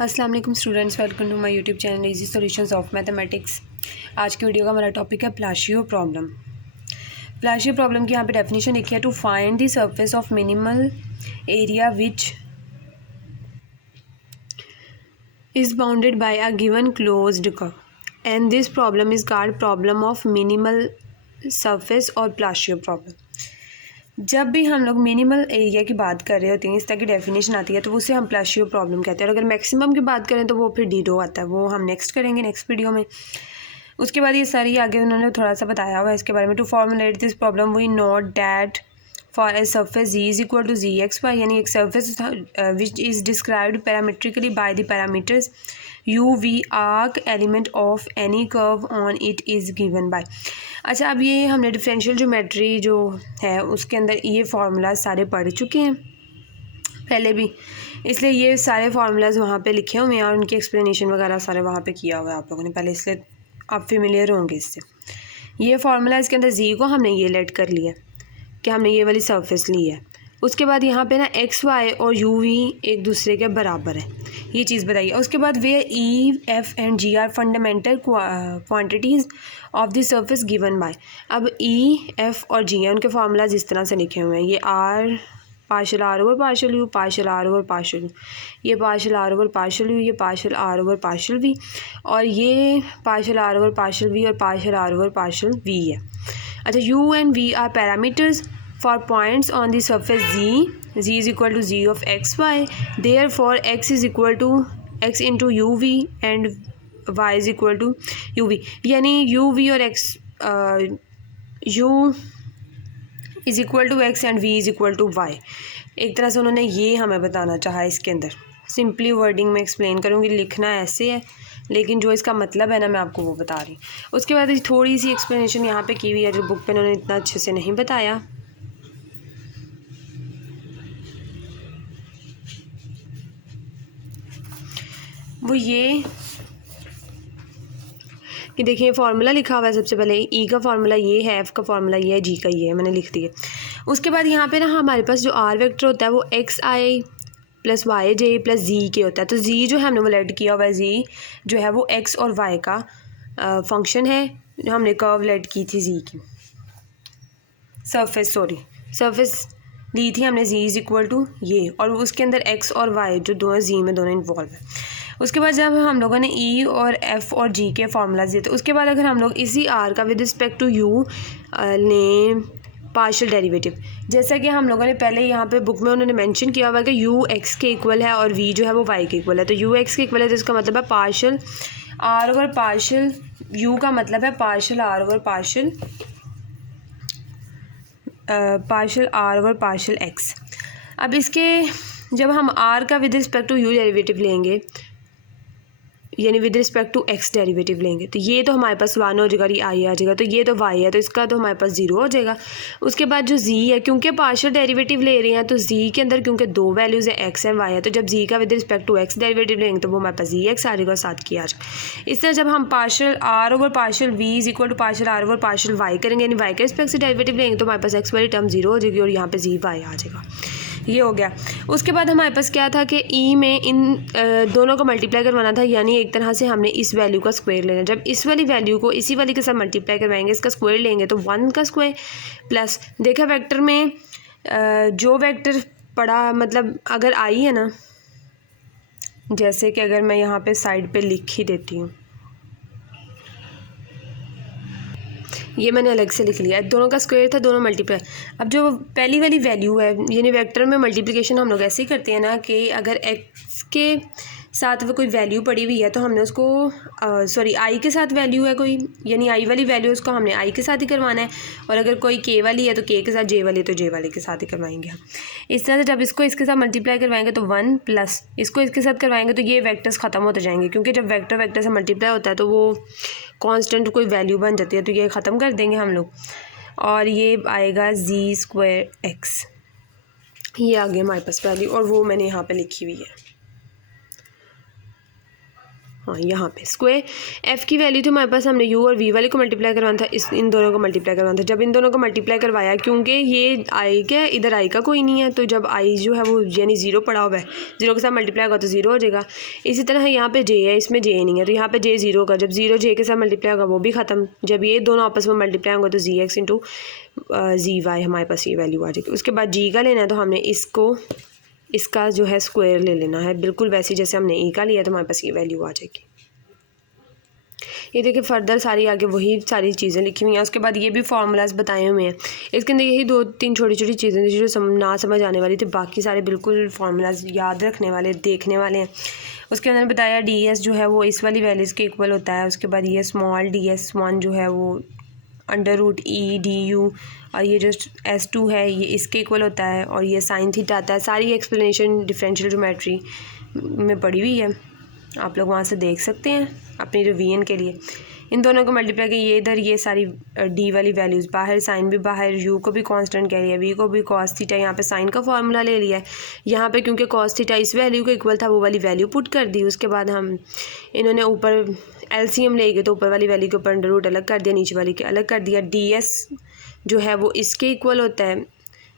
अस्सलाम वालेकुम students, welcome to my YouTube channel easy solutions of mathematics. आज की वीडियो का हमारा टॉपिक है प्लाशियो प्रॉब्लम। प्लाशियो प्रॉब्लम की यहाँ पे डेफिनेशन लिखी है, to find the surface of minimal area which is bounded by a given closed curve and this problem is called problem of minimal surface और प्लाशियो प्रॉब्लम। जब भी हम लोग मिनिमल एरिया की बात कर रहे होते हैं, इस तरह की डेफिनेशन आती है तो उसे हम प्लाशियो प्रॉब्लम कहते हैं। और अगर मैक्सिमम की बात करें तो वो फिर डीडो आता है, वो हम नेक्स्ट करेंगे नेक्स्ट वीडियो में। उसके बाद ये सारी आगे उन्होंने थोड़ा सा बताया हुआ है इसके बारे में। To formulate this problem we note that for a surface G is equal to G X Y, यानी एक surface which is described parametrically by the parameters U V arc element of any curve on it is given by. अच्छा, अब ये हमने differential geometry जो है उसके अंदर ये फार्मूलाज सारे पढ़ चुके हैं पहले भी, इसलिए ये सारे फार्मूलाज वहाँ पे लिखे हुए हैं और उनकी एक्सप्लेनेशन वगैरह सारे वहाँ पे किया हुआ है आप लोगों ने पहले, इसलिए आप फेमिलियर होंगे इससे। ये फार्मूला इसके अंदर जी को हमने ये लेट कर लिया कि हमने ये वाली सरफेस ली है। उसके बाद यहाँ पे ना एक्स वाई और यू वी एक दूसरे के बराबर है, ये चीज़ बताइए। उसके बाद where E F and G are fundamental quantities of the surface given by. अब ई एफ और जी है, उनके फार्मूलाज इस तरह से लिखे हुए हैं। ये R partial R over partial U, partial R over partial U, ये partial R over partial U, ये partial R over partial V, और ये partial R over partial V और partial R over partial V है। अच्छा, U and V are parameters for points on the surface z is equal to z of xy, therefore x is equal to x into uv and y is equal to uv, यानी uv और x u is equal to x and v is equal to y। एक तरह से उन्होंने ये हमें बताना चाहा इसके अंदर। सिंपली वर्डिंग में एक्सप्लेन करूँगी, लिखना ऐसे है लेकिन जो इसका मतलब है ना मैं आपको वो बता रही। उसके बाद थोड़ी सी एक्सप्लेनेशन यहाँ पे की हुई है जो बुक पे उन्होंने इतना अच्छे से नहीं बताया। वो ये कि देखिए फार्मूला लिखा हुआ है सबसे पहले, ई का फार्मूला ये है, एफ़ का फार्मूला ये है, जी का ये है, मैंने लिख दिया। उसके बाद यहाँ पे ना हमारे पास जो आर वेक्टर होता है वो एक्स आई प्लस वाई जे प्लस जी के होता है। तो जी जो है हमने वो लेट किया हुआ है, जी जो है वो एक्स और वाई का फंक्शन है। हमने कर्व लेट की थी जी की सरफेस ली थी हमने, जी इज इक्वल टू ये, और उसके अंदर एक्स और वाई जो दोनों जी में दोनों इन्वॉल्व है। उसके बाद जब हम लोगों ने ई और एफ़ और जी के फार्मूलाज दिए, तो उसके बाद अगर हम लोग इसी आर का विद रिस्पेक्ट टू यू लें पार्शियल डेरिवेटिव, जैसा कि हम लोगों ने पहले यहाँ पे बुक में उन्होंने मेंशन किया हुआ है कि यू एक्स के इक्वल है और वी जो है वो वाई के इक्वल है। तो यू एक्स के इक्वल है तो इसका मतलब है partial r over partial u का मतलब है partial r over partial r over partial x. अब इसके जब हम आर का with respect to u derivative लेंगे यानी with respect to x derivative लेंगे तो ये तो हमारे पास 1 हो जाएगा, ये आई आ जाएगा, तो ये तो वाई है तो इसका तो हमारे पास 0 हो जाएगा। उसके बाद जो जी है, क्योंकि पार्शियल डेरिवेटिव ले रहे हैं तो जी के अंदर क्योंकि दो वैल्यूज़ है एक्स एंड वाई है, तो जब जी का with respect to x derivative लेंगे तो वो हमारे पास जी एक्स आ जाएगा और साथ की आ जाएगा। इस तरह जब हम partial r over partial v is equal to partial r over partial y करेंगे यानी वाई के रिस्पेक्ट से डेरिवेटिव लेंगे तो हमारे पास एक्स वाली टर्म 0 हो जाएगी और यहाँ पे जी वाई आ जाएगा। ये हो गया। उसके बाद हमारे पास क्या था कि ई में इन दोनों को मल्टीप्लाई करवाना था, यानी एक तरह से हमने इस वैल्यू का स्क्वायर लेना। जब इस वाली वैल्यू को इसी वाली के साथ मल्टीप्लाई करवाएंगे, इसका स्क्वायर लेंगे तो 1 का स्क्वायर प्लस, देखा वेक्टर में जो वेक्टर पड़ा मतलब अगर आई है ना, जैसे कि अगर मैं यहाँ पे साइड पे लिख ही देती हूँ, ये मैंने अलग से लिख लिया, दोनों का स्क्वायर था दोनों मल्टीप्लाई। अब जो पहली वाली वैल्यू है यानी वेक्टर में मल्टीप्लिकेशन हम लोग ऐसे ही करते हैं ना कि अगर एक्स के साथ वो कोई वैल्यू पड़ी हुई है तो हमने उसको सॉरी आई के साथ वैल्यू है कोई, यानी आई वाली वैल्यू उसको हमने आई के साथ ही करवाना है, और अगर कोई के वाली है तो के साथ, जे वाली है तो जे वाले के साथ ही करवाएंगे हम। इस तरह से जब इसको इसके साथ मल्टीप्लाई करवाएंगे तो 1 प्लस इसको इसके साथ करवाएंगे तो ये वेक्टर्स ख़त्म होते जाएंगे, क्योंकि जब वेक्टर से मल्टीप्लाई होता है तो वो कांस्टेंट कोई वैल्यू बन जाती है, तो ये ख़त्म कर देंगे हम लोग और ये आएगा जी स्क्वायर एक्स। ये आ गया हमारे पास वैल्यू और वो मैंने यहाँ पे लिखी हुई है। हाँ यहाँ पे स्क्वायर एफ़ की वैल्यू तो हमारे पास हमने यू और वी वाले को मल्टीप्लाई करवाना था, इन दोनों को मल्टीप्लाई करवाना था। जब इन दोनों को मल्टीप्लाई करवाया, क्योंकि ये आई क्या है, इधर आई का कोई नहीं है, तो जब आई जो है वो यानी ज़ीरो पड़ा हुआ है, ज़ीरो के साथ मल्टीप्लाई होगा तो ज़ीरो हो जाएगा। इसी तरह यहाँ पे जे है, इसमें जे नहीं है, तो यहाँ पे जे ज़ीरो होगा। जब ज़ीरो जे के साथ मल्टीप्लाई होगा वो भी ख़त्म। जब ये दोनों आपस में मल्टीप्लाई होंगे तो जी एक्स इंटू जी वाई हमारे पास ये वैल्यू आ जाएगी। उसके बाद जी का लेना है, तो हमने इसका जो है स्क्वायर ले लेना है, बिल्कुल वैसे जैसे हमने ई का लिया, तो हमारे पास ये वैल्यू आ जाएगी। ये देखिए फर्दर सारी आगे वही सारी चीज़ें लिखी हुई हैं। उसके बाद ये भी फार्मूलाज बताए हुए हैं, इसके अंदर यही 2-3 छोटी छोटी चीज़ें थी जो ना समझ आने वाली थी, बाकी सारे बिल्कुल फार्मूलाज याद रखने वाले, देखने वाले हैं। उसके अंदर बताया डी एस जो है वो इस वाली वैल्यूज़ के इक्वल होता है। उसके बाद ये स्मॉल DS1 जो है वो √E/du, और ये जो S2 है ये इसके इक्वल होता है, और ये साइन थीटा आता है। सारी एक्सप्लेनेशन डिफरेंशियल ज्योमेट्री में पड़ी हुई है, आप लोग वहाँ से देख सकते हैं अपनी रिवीजन के लिए। इन दोनों को मल्टीप्लाई किया, ये इधर ये सारी डी वाली वैल्यूज़ बाहर, साइन भी बाहर, यू को भी कांस्टेंट कह लिया, वी को भी कॉस थीटा, यहाँ पे साइन का फार्मूला ले लिया है। यहाँ पे क्योंकि कॉस थीटा इस वैल्यू को इक्वल था, वो वाली वैल्यू पुट कर दी। उसके बाद हम इन्होंने ऊपर LCM ले गए, तो ऊपर वाली वैल्यू के ऊपर अंडर रूट अलग कर दिया, नीचे वाली के अलग कर दिया। DS जो है वो इसके इक्वल होता है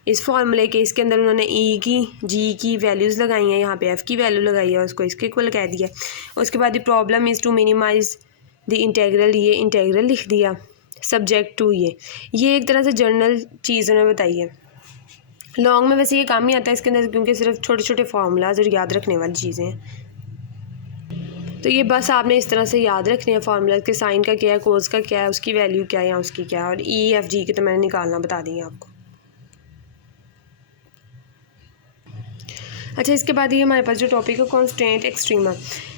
इस फार्मूले के। इसके अंदर उन्होंने E की G की वैल्यूज़ लगाई हैं, यहाँ पे F की वैल्यू लगाई है, उसको इसके इक्वल कह दिया। उसके बाद the problem is to minimize the integral, ये इंटेग्रल लिख दिया, सब्जेक्ट टू ये एक तरह से जर्नल चीज़ उन्होंने बताई है। लॉन्ग में वैसे ये काम ही आता है इसके अंदर, क्योंकि सिर्फ छोटे छोटे फार्मूलाज और याद रखने वाली चीज़ें हैं। तो ये बस आपने इस तरह से याद रखने हैं फार्मूला के, साइन का क्या है, कोस का क्या है, उसकी वैल्यू क्या है या उसकी क्या है, और EFG की तो मैंने निकालना बता दी है आपको। अच्छा, इसके बाद ये हमारे पास जो टॉपिक है कॉन्स्टेंट एक्सट्रीमा,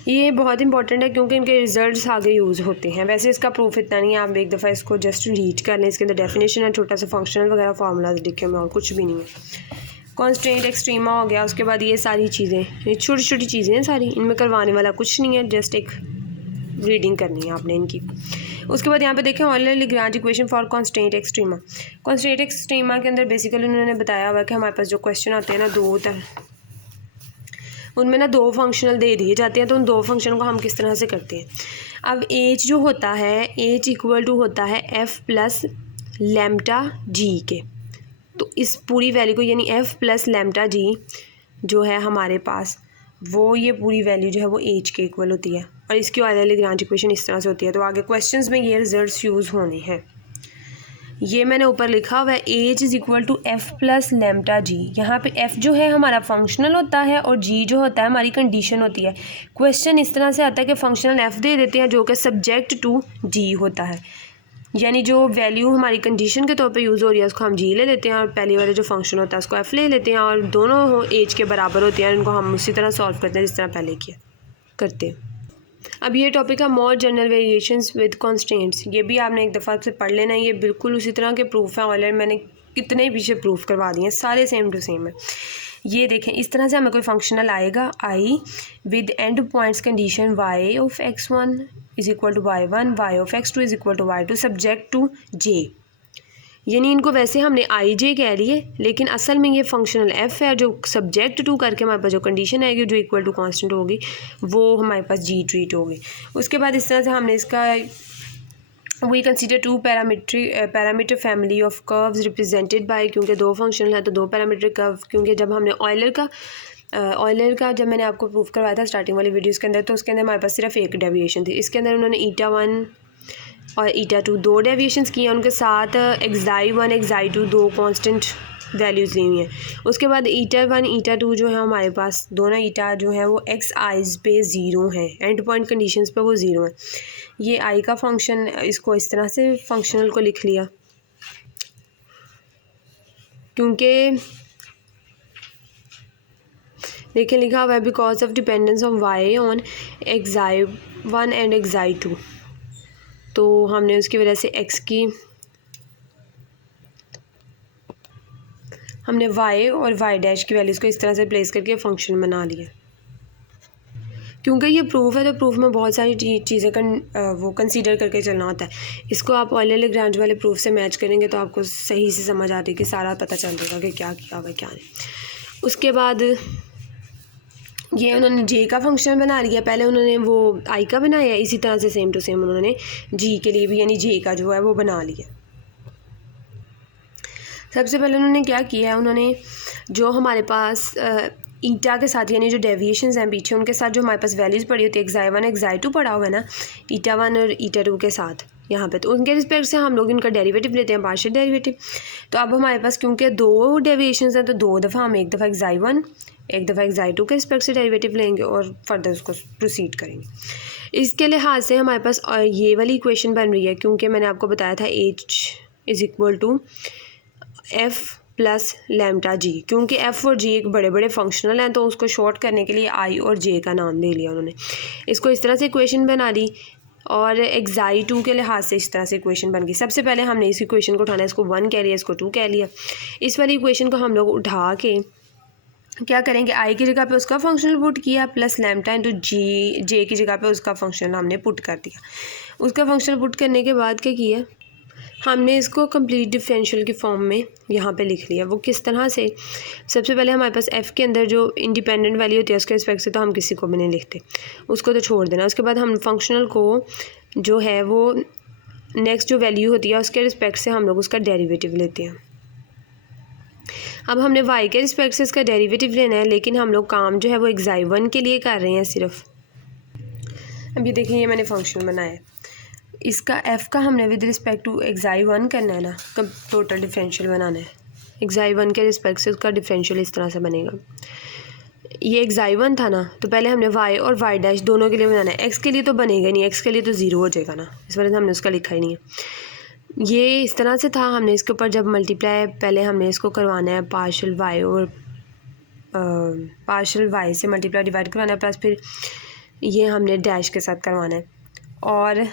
ये बहुत इंपॉर्टेंट है क्योंकि इनके रिजल्ट्स आगे यूज़ होते हैं। वैसे इसका प्रूफ इतना नहीं है, आप एक दफ़ा इसको जस्ट रीड कर लें। इसके अंदर डेफिनेशन है, छोटा सा फंक्शनल वगैरह फार्मूलाज लिखे हुए और कुछ भी नहीं है। कॉन्स्टेंट एक्सट्रीमा हो गया। उसके बाद ये सारी चीज़ें, ये छोटी छोटी चीज़ें हैं सारी, इनमें करवाने वाला कुछ नहीं है, जस्ट एक रीडिंग करनी है आपने इनकी। उसके बाद यहाँ पे देखें Euler-Lagrange equation for constant extrema. Constant extrema के अंदर बेसिकली उन्होंने बताया हुआ है कि हमारे पास जो क्वेश्चन आते हैं ना, उनमें ना 2 फंक्शनल दे दिए जाते हैं, तो उन 2 फंक्शन को हम किस तरह से करते हैं। अब एच जो होता है, एच इक्वल टू होता है F प्लस लैम्डा जी के। तो इस पूरी वैल्यू को यानी F प्लस लैम्डा जी जो है हमारे पास, वो ये पूरी वैल्यू जो है वो एच के इक्वल होती है, और इसकी ऑयलर-लैग्रांज इक्वेशन इस तरह से होती है। तो आगे क्वेश्चंस में ये रिजल्ट्स यूज़ होने हैं। ये मैंने ऊपर लिखा हुआ है H is equal to F plus lambda G. यहाँ पे F जो है हमारा फंक्शनल होता है और G जो होता है हमारी कंडीशन होती है। क्वेश्चन इस तरह से आता है कि फंक्शनल F दे देते हैं जो कि सब्जेक्ट टू G होता है, यानी जो वैल्यू हमारी कंडीशन के तौर पे यूज़ हो रही है उसको हम G ले लेते हैं, और पहले वाले जो फंक्शन होता है उसको F ले लेते हैं, और दोनों एच के बराबर होते हैं। उनको हम उसी तरह सॉल्व करते हैं जिस तरह पहले किया करते हैं। अब ये टॉपिक है more general variations with constants. ये भी आपने एक दफ़ा से पढ़ लेना है, ये बिल्कुल उसी तरह के प्रूफ हैं। ऑलरेडी मैंने कितने पीछे प्रूफ करवा दिए हैं, सारे सेम टू सेम है। ये देखें, इस तरह से हमें कोई फंक्शनल आएगा I with end points condition y of x1 is equal to y1, y of x2 is equal to y2 subject to j। यानी इनको वैसे हमने आई जे कह रही है, लेकिन असल में ये फंक्शनल एफ़ है जो सब्जेक्ट टू करके हमारे पास जो कंडीशन आएगी जो इक्वल टू कांस्टेंट होगी वो हमारे पास जी ट्रीट होगी। उसके बाद इस तरह से हमने इसका we consider 2 parameter family of curves represented by, क्योंकि 2 फंक्शनल है तो 2 पैरामीटर कर्व, क्योंकि जब हमने ऑयलर का जब मैंने आपको प्रूफ करवाया था स्टार्टिंग वाली वीडियोज़ के अंदर, तो उसके अंदर हमारे पास सिर्फ एक डेविएशन थी। इसके अंदर उन्होंने eta1 और eta2 2 डेविएशंस किए हैं, उनके साथ xi1 xi2 2 कांस्टेंट वैल्यूज़ ली हुई हैं। उसके बाद eta1 eta2 जो है हमारे पास दोनों ईटा जो है वो xi's पे 0 हैं, एंड पॉइंट कंडीशंस पे वो 0 हैं। ये आई का फंक्शन, इसको इस तरह से फंक्शनल को लिख लिया क्योंकि देखिए लिखा हुआ है because of dependence of y on xi1 and xi2, तो हमने उसकी वजह से x की हमने y और y डैश की वैल्यूज़ को इस तरह से प्लेस करके फंक्शन बना लिया। क्योंकि ये प्रूफ है तो प्रूफ में बहुत सारी चीज़ें वो कंसीडर करके चलना होता है। इसको आप ऑयलर-लैग्रांज वाले प्रूफ से मैच करेंगे तो आपको सही से समझ आती है कि सारा पता चल जाएगा कि क्या किया हुआ है क्या नहीं। उसके बाद ये उन्होंने जे का फंक्शन बना लिया, पहले उन्होंने वो आई का बनाया, इसी तरह से सेम टू सेम उन्होंने जी के लिए भी यानी जे का जो है वो बना लिया। सबसे पहले उन्होंने क्या किया, उन्होंने जो हमारे पास ईटा के साथ यानी जो डेविएशंस हैं पीछे उनके साथ जो हमारे पास वैल्यूज़ पड़ी होती है xi1 xi2 पड़ा हुआ है ना ईटा 1 और ईटा 2 के साथ यहाँ पे, तो उनके रिस्पेक्ट से हम लोग इनका डेरिवेटिव लेते हैं, पार्शियल डेरिवेटिव। तो अब हमारे पास क्योंकि दो डेविएशंस हैं तो दो दफ़ा हम एक दफ़ा xi1 एक दफ़ा xi2 के रिस्पेक्ट से डेरिवेटिव लेंगे और फर्दर उसको प्रोसीड करेंगे। इसके लिहाज से हमारे पास ये वाली इक्वेशन बन रही है, क्योंकि मैंने आपको बताया था h = f प्लस लैम्डा जी, क्योंकि f और g एक बड़े बड़े फंक्शनल हैं तो उसको शॉर्ट करने के लिए i और j का नाम दे लिया उन्होंने। इसको इस तरह से इक्वेशन बना दी और xi2 के लिहाज से इस तरह से इक्वेशन बन गई। सबसे पहले हमने इस इक्वेशन को उठाना है, इसको 1 कह लिया, इसको 2 कह लिया। इस वाली इक्वेशन को हम लोग उठा के क्या करेंगे, आई की जगह पे उसका फंक्शनल पुट किया प्लस लैम्डा इंटू जी, जे की जगह पे उसका फंक्शनल हमने पुट कर दिया। उसका फंक्शनल पुट करने के बाद क्या किया, हमने इसको कंप्लीट डिफरेंशियल की फॉर्म में यहाँ पे लिख लिया। वो किस तरह से, सबसे पहले हमारे पास f के अंदर जो इंडिपेंडेंट वैल्यू होती है उसके रिस्पेक्ट से तो हम किसी को भी नहीं लिखते, उसको तो छोड़ देना। उसके बाद हम फंक्शनल को जो है वो नेक्स्ट जो वैल्यू होती है उसके रिस्पेक्ट से हम लोग उसका डेरिवेटिव लेते हैं। अब हमने y के रिस्पेक्ट से इसका डेरिवेटिव लेना है, लेकिन हम लोग काम जो है वो xi1 के लिए कर रहे हैं सिर्फ। अब ये देखिए, ये मैंने फंक्शन बनाया है, इसका f का हमने विद रिस्पेक्ट टू xi1 करना है ना, कब टोटल डिफरेंशियल बनाना है। xi1 के रिस्पेक्ट से उसका डिफरेंशियल इस तरह से बनेगा। ये xi1 था ना, तो पहले हमने y और y डैश दोनों के लिए बनाना है। x के लिए तो बनेगा नहीं, x के लिए तो 0 हो जाएगा ना, इस वजह से हमने उसका लिखा ही नहीं है। ये इस तरह से था, हमने इसके ऊपर जब मल्टीप्लाई पहले हमने इसको करवाना है पार्शियल y और पार्शियल y से मल्टीप्लाई डिवाइड करवाना है, प्लस फिर ये हमने डैश के साथ करवाना है और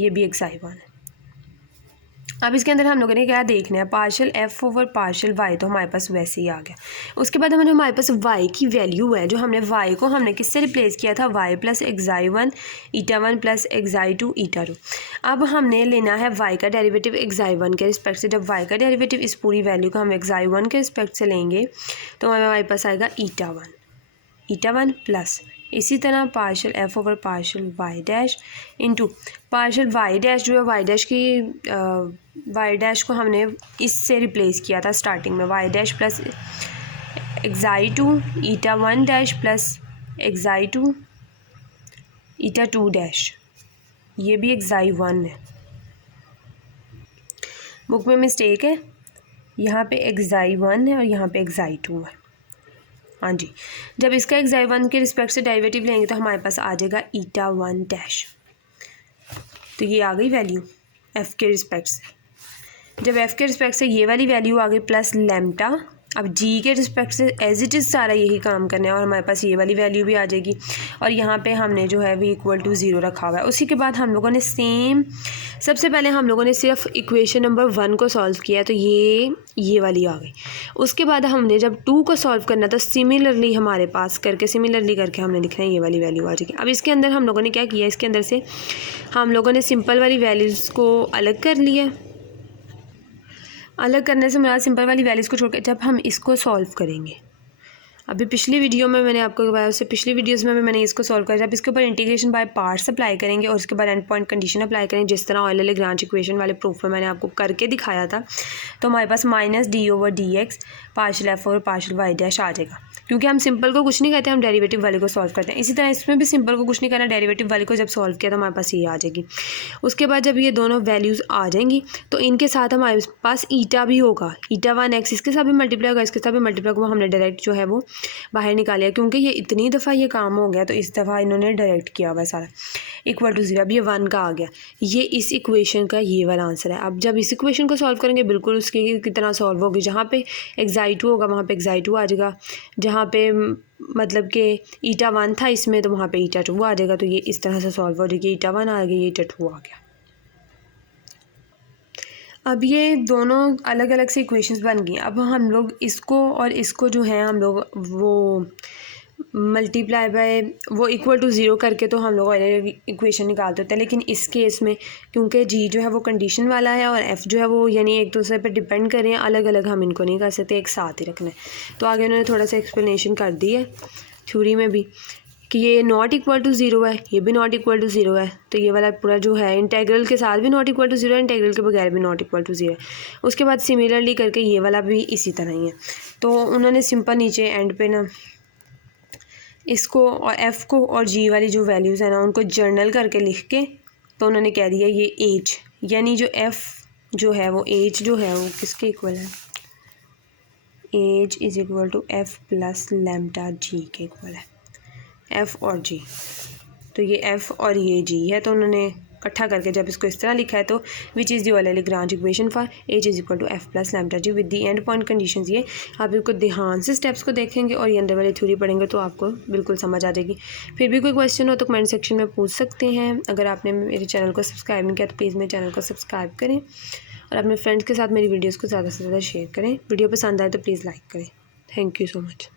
ये भी xi1 है। अब इसके अंदर हम लोगों ने क्या देखना है, partial f over partial y, तो हमारे पास वैसे ही आ गया। उसके बाद हमारे पास y की वैल्यू है, जो हमने y को हमने किससे रिप्लेस किया था, y प्लस xi1 ईटा 1 प्लस xi2 ईटा 2। अब हमने लेना है y का डेरिवेटिव xi1 के रिस्पेक्ट से। जब y का डेरिवेटिव इस पूरी वैल्यू को हम xi1 के रिस्पेक्ट से लेंगे तो हमारे पास आएगा ईटा 1 प्लस इसी तरह partial f over partial y dash into partial y dash, जो है y डैश की y डैश को हमने इससे रिप्लेस किया था स्टार्टिंग में, y डैश प्लस xi2 ईटा 1 डैश प्लस xi2 ईटा 2 डैश, ये भी xi1 है। बुक में मिस्टेक है, यहाँ पे xi1 है और यहाँ पे xi2 है। हाँ जी, जब इसका xi1 के रिस्पेक्ट से डेरिवेटिव लेंगे तो हमारे पास आ जाएगा ईटा 1 डैश। तो ये आ गई वैल्यू f के रिस्पेक्ट से। जब f के रिस्पेक्ट से ये वाली वैल्यू आ गई प्लस लैम्डा, अब g के रिस्पेक्ट से एज इट इज़ सारा यही काम करना है और हमारे पास ये वाली वैल्यू भी आ जाएगी और यहाँ पे हमने जो है वो = 0 रखा हुआ है। उसी के बाद हम लोगों ने सेम, सबसे पहले हम लोगों ने सिर्फ इक्वेशन नंबर 1 को सॉल्व किया तो ये वाली आ गई। उसके बाद हमने जब 2 को सॉल्व करना तो सिमिलरली हमारे पास सिमिलरली करके हमने लिखना है, ये वाली वैल्यू आ जाएगी। अब इसके अंदर हम लोगों ने क्या किया, इसके अंदर से हम लोगों ने सिंपल वाली वैल्यूज़ को अलग कर लिया। अलग करने से मेरा सिंपल वाली वैल्यूज़ को छोड़कर जब हम इसको सॉल्व करेंगे, अभी पिछली वीडियो में मैंने आपको बताया, उससे पिछली वीडियोस में भी मैंने इसको सॉल्व किया। जब इसके ऊपर इंटीग्रेशन बाय पार्ट्स अप्लाई करेंगे और उसके बाद एंड पॉइंट कंडीशन अप्लाई करेंगे, जिस तरह ऑयलर-लैग्रांज इक्वेशन वाले प्रूफ में मैंने आपको करके दिखाया था, तो हमारे पास -d/dx पार्शियल f और पार्शियल y डैश आ जाएगा। क्योंकि हम सिंपल को कुछ नहीं कहते, हम डेरिवेटिव वाले को सॉल्व करते हैं। इसी तरह इसमें भी सिंपल को कुछ नहीं करना, डेरिवेटिव वाले को जब सॉल्व किया तो हमारे पास ये आ जाएगी। उसके बाद जब ये दोनों वैल्यूज़ आ जाएंगी तो इनके साथ हमारे पास ईटा भी होगा, ईटा 1x इसके साथ भी मल्टीप्लाई होगा, इसके साथ भी मल्टीप्लाई होगा। हमने डायरेक्ट जो है वो बाहर निकालिया, क्योंकि ये इतनी दफ़ा ये काम हो गया तो इस दफ़ा इन्होंने डायरेक्ट किया हुआ सारा =0। अब ये 1 का आ गया, ये इस इक्वेशन का ये वाला आंसर है। अब जब इस इक्वेशन को सॉल्व करेंगे बिल्कुल उसकी कितना सॉल्व होगी, जहाँ पे xi2 होगा वहाँ पे xi2 आ जाएगा, जहाँ पे मतलब कि ईटा 1 था इसमें तो वहाँ पे ईटा 2 आ जाएगा। तो ये इस तरह से सॉल्व हो जाएगी, ईटा 1 आ गया, ईटा 2 आ गया। अब ये दोनों अलग अलग से इक्वेशंस बन गई। अब हम लोग इसको और इसको जो है हम लोग वो मल्टीप्लाई बाय वो =0 करके तो हम लोग इक्वेशन निकाल देते हैं। लेकिन इस केस में क्योंकि जी जो है वो कंडीशन वाला है और एफ़ जो है वो यानी एक दूसरे पे डिपेंड कर रहे हैं, अलग अलग हम इनको नहीं कर सकते, एक साथ ही रखना है। तो आगे उन्होंने थोड़ा सा एक्सप्लेनेशन कर दी है, थ्योरी में भी कि ये नॉट इक्वल टू ज़ीरो है, ये भी नॉट इक्वल टू ज़ीरो है, तो ये वाला पूरा जो है इंटेग्रल के साथ भी नॉट इक्वल टू ज़ीरो है, इंटेग्रल के बगैर भी नॉट इक्वल टू ज़ीरो है। उसके बाद सिमिलरली करके ये वाला भी इसी तरह ही है। तो उन्होंने सिंपल नीचे एंड पे ना इसको और एफ़ को और जी वाली जो वैल्यूज़ है ना उनको जर्नल करके लिख के तो उन्होंने कह दिया ये एज, यानी जो एफ़ जो है वो एज जो है वो किसके इक्वल है, H is equal to F plus lambda G के इक्वल है, एफ़ और जी। तो ये एफ़ और ये जी है, तो उन्होंने इकट्ठा करके जब इसको इस तरह लिखा है तो which is the already Lagrange equation for h is equal to F plus lambda g with the end point conditions. ये आप इसको ध्यान से स्टेप्स को देखेंगे और ये अंदर वाली थ्योरी पढ़ेंगे तो आपको बिल्कुल समझ आ जाएगी। फिर भी कोई क्वेश्चन हो तो कमेंट सेक्शन में पूछ सकते हैं। अगर आपने मेरे चैनल को सब्सक्राइब नहीं किया तो प्लीज़ मेरे चैनल को सब्सक्राइब करें और अपने फ्रेंड्स के साथ मेरी वीडियोज़ को ज़्यादा से ज़्यादा शेयर करें। वीडियो पसंद आए तो प्लीज़ लाइक करें। Thank you so much.